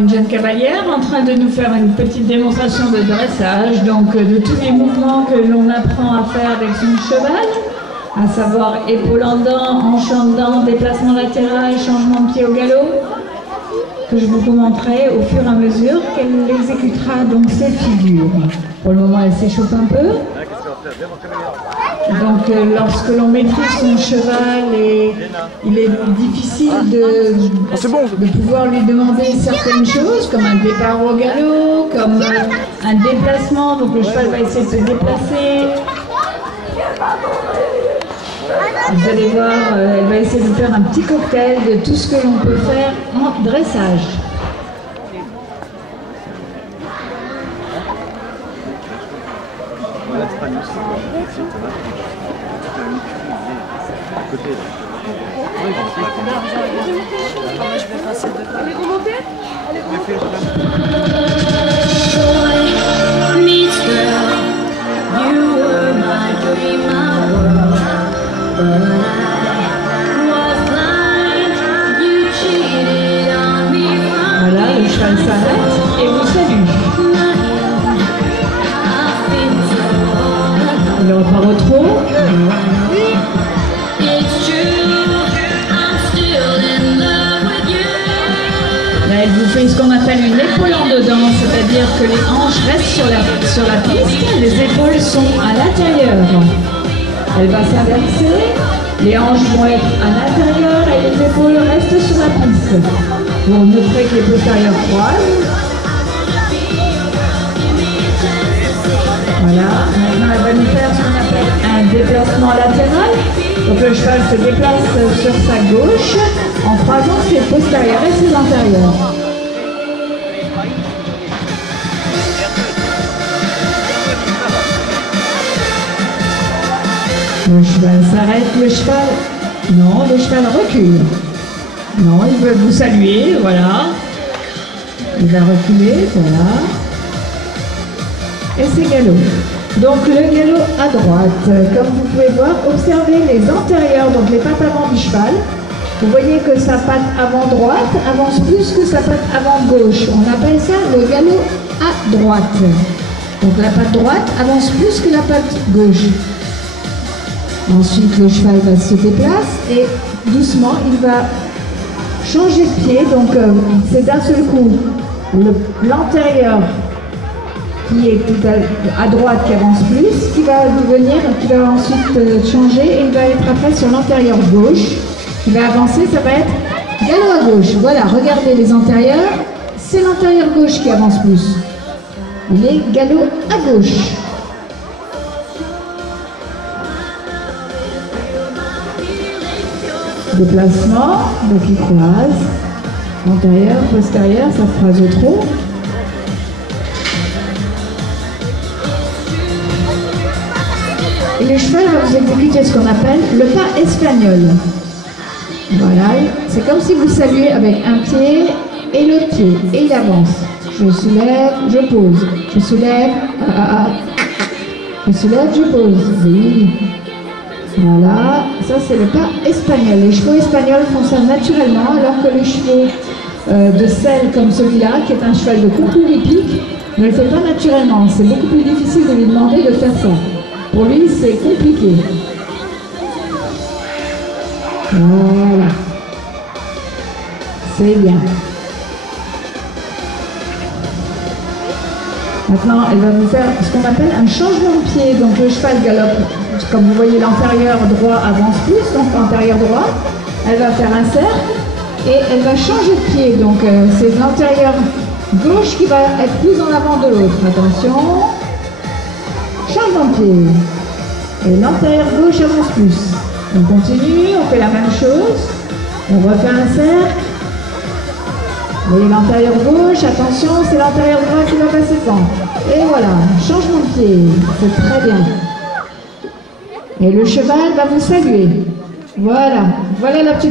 une jeune cavalière en train de nous faire une petite démonstration de dressage, donc de tous les mouvements que l'on apprend à faire avec son cheval, à savoir épaulandant, enjambant, déplacement latéral, changement de pied au galop, que je vous montrerai au fur et à mesure qu'elle exécutera donc ces figures. Pour le moment, elle s'échauffe un peu. Donc lorsque l'on maîtrise son cheval, il est difficile de pouvoir lui demander certaines choses, comme un départ au galop, comme un déplacement, donc le cheval va essayer de se déplacer. Vous allez voir, elle va essayer de faire un petit cocktail de tout ce que l'on peut faire en dressage. Voilà, le cheval s'arrête et vous salue. Le repart au trot. Là, elle vous fait ce qu'on appelle une épaule en dedans, c'est-à-dire que les hanches restent sur la piste, les épaules sont à l'intérieur. Elle va s'inverser, les hanches vont être à l'intérieur et les épaules restent sur la piste. Vous noterez que les postérieurs croisent. Voilà, maintenant elle va nous faire ce qu'on appelle un déplacement latéral. Donc le cheval se déplace sur sa gauche en croisant ses postérieurs et ses antérieurs. Le cheval s'arrête, le cheval recule. Non, il veut vous saluer, voilà. Il va reculer, voilà. Et c'est galop. Donc le galop à droite, comme vous pouvez voir, observez les antérieurs, donc les pattes avant du cheval. Vous voyez que sa patte avant droite avance plus que sa patte avant gauche. On appelle ça le galop à droite. Donc la patte droite avance plus que la patte gauche. Ensuite le cheval se déplace et doucement il va changer de pied. Donc c'est d'un seul coup l'antérieur qui est tout à droite qui avance plus, qui va ensuite changer et il va être après sur l'antérieur gauche, qui va avancer, ça va être galop à gauche. Voilà, regardez les antérieurs, c'est l'antérieur gauche qui avance plus. Il est galop à gauche. Déplacement, donc il croise, antérieur, postérieur, ça croise au trot. Et le cheval va vous exécuter ce qu'on appelle le pas espagnol. Voilà, c'est comme si vous saluez avec un pied et l'autre pied, et il avance. Je soulève, je pose. Je soulève, je soulève, je pose. Oui. Voilà, ça c'est le pas espagnol. Les chevaux espagnols font ça naturellement, alors que les chevaux de selle comme celui-là, qui est un cheval de concours hippique, ne le fait pas naturellement. C'est beaucoup plus difficile de lui demander de faire ça. Pour lui, c'est compliqué. Voilà. C'est bien. Maintenant, elle va vous faire ce qu'on appelle un changement de pied. Donc le cheval galope, comme vous voyez, l'antérieur droit avance plus, donc l'antérieur droit. Elle va faire un cercle et elle va changer de pied. Donc c'est l'antérieur gauche qui va être plus en avant de l'autre. Attention. Changement de pied. Et l'antérieur gauche avance plus. On continue, on fait la même chose. On refait un cercle. Vous voyez l'antérieur gauche, attention, c'est l'antérieur droit qui va passer devant. Et voilà, changement de pied, c'est très bien. Et le cheval va vous saluer. Voilà, voilà la petite...